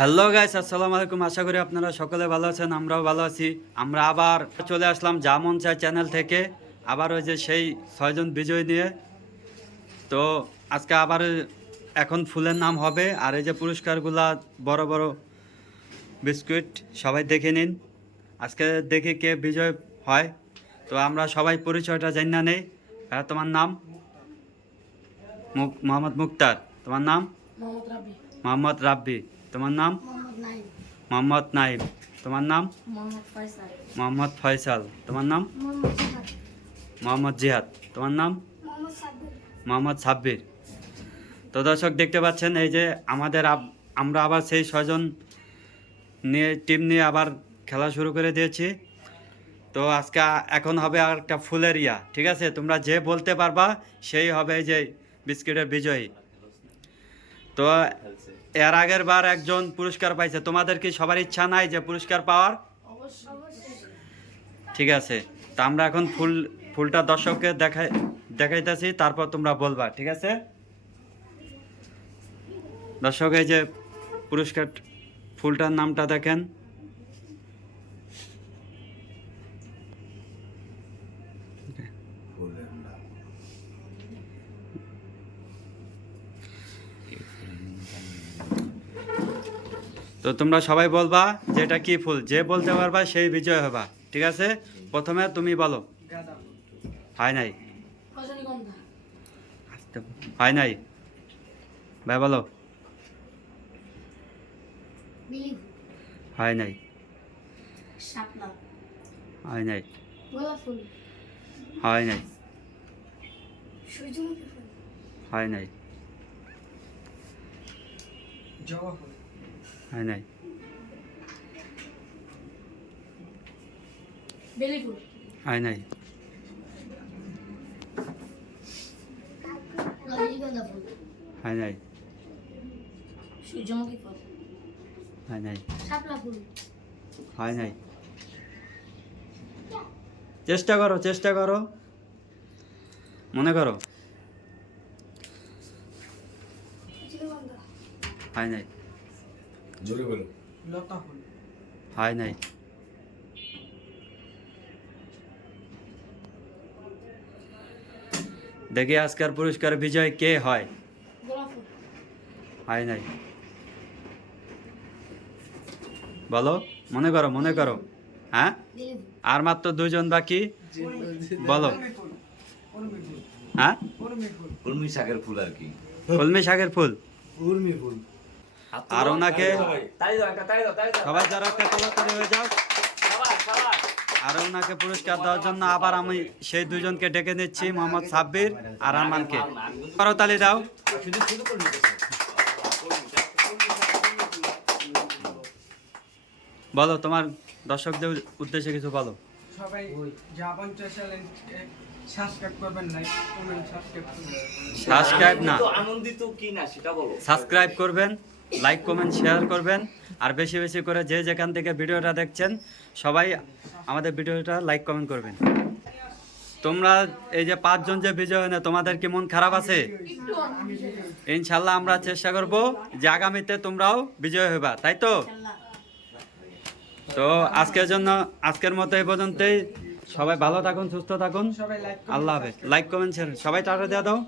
Hello guys আসসালামু আলাইকুম। আশা করি আপনারা সকলে ভালো আছেন, আমরাও ভালো আছি। আমরা আবার চলে আসলাম জামন চা চ্যানেল থেকে, আবার ওই যে সেই ছয়জন বিজয় নিয়ে। তো আজকে আবার এখন ফুলের নাম হবে, আর এই যে পুরস্কারগুলা বড় বড় বিস্কুট, সবাই দেখে নিন। আজকে দেখে কে বিজয় হয়। তো আমরা সবাই পরিচয়টা জানি না নেই তোমার নাম? মোহাম্মদ মুক্তার। তোমার নাম? মোহাম্মদ রাবি রাব্বি। তোমার নাম? মোহাম্মদ নাইম তোমার নাম? মোহাম্মদ ফয়সাল। তোমার নাম? মোহাম্মদ জিহাদ। তোমার নাম? মোহাম্মদ সাব্বির। তো দর্শক দেখতে পাচ্ছেন এই যে আমাদের আমরা আবার সেই ছয়জন নিয়ে টিম নিয়ে আবার খেলা শুরু করে দিয়েছি। তো আজকে এখন হবে আর একটা ফুলের ইয়া ঠিক আছে? তোমরা যে বলতে পারবা সেই হবে এই যে বিস্কিটের বিজয়ী। তো এর আগের বার একজন পুরস্কার পাইছে। তোমাদের কি সবার ইচ্ছা নাই যে পুরস্কার পাওয়ার? ঠিক আছে। তা আমরা এখন ফুল ফুলটা দর্শককে দেখাই দেখাইতেছি তারপর তোমরা বলবা ঠিক আছে? দর্শক এই যে পুরস্কার ফুলটার নামটা দেখেন। তো তোমরা সবাই বলবা যে এটা কি ফুল। যে বলতে পারবা সেই বিজয় হবা। ঠিক আছে? প্রথমে তুমি বলো। হয় নাই? হয় নাই? ভাই বলো। হয় নাই? শাপলা হয় নাই? গোলাপ হয় নাই? হয় নাই? জবা ফুল। হয় নাই। হয় নাই। হয় নাই। সূর্যমুখী ফুল হয় নাই। শাপলা ফুল হয় নাই। চেষ্টা করো চেষ্টা করো। মনে করো। হয় নাই। জোরে বলো। লতা ফুল। হয় নাই। দেখি আজকের পুরস্কার বিজয় কে হয়? গোলাপ হয় নাই। বলো মনে করো মনে করো। হ্যাঁ? আর মাত্র দুজন বাকি? বলো। হ্যাঁ? কলমি শাকের ফুল আর কি। কলমি শাকের ফুল। কলমি ফুল। আর ওনাকে তাই দাও একটা তাই দাও তাই দাও সবাই যারা একটা হয়ে যাও। সবাই সবাই। আর ওনাকে পুরস্কার দেওয়ার জন্য আবার আমি সেই দুজনকে ডেকে নিচ্ছি মোহাম্মদ সাব্বির আর আরমানকে। করতালি দাও। শুধু শুধু কলমি বলো তোমার দর্শকদের উদ্দেশ্যে কিছু বলো। সবাই জাপান চ্যানেলকে সাবস্ক্রাইব করবেন লাইক কমেন্ট সাবস্ক্রাইব করবেন। সাবস্ক্রাইব না। আনন্দিত কি না সেটা বলো। সাবস্ক্রাইব করবেন। লাইক কমেন্ট শেয়ার করবেন। আর বেশি বেশি করে যে যেখান থেকে ভিডিওটা দেখছেন সবাই আমাদের ভিডিওটা লাইক কমেন্ট করবেন। তোমরা এই যে পাঁচজন যে বিজয় হয় না তোমাদের কি মন খারাপ আছে? ইনশাল্লাহ আমরা চেষ্টা করব যে আগামীতে তোমরাও বিজয় হইবা তাই তো? তো আজকের জন্য আজকের মতো এই পর্যন্তই। সবাই ভালো থাকুন সুস্থ থাকুন। আল্লাহ হাফেজ। লাইক কমেন্ট শেয়ার সবাই টাটা দেওয়া দাও।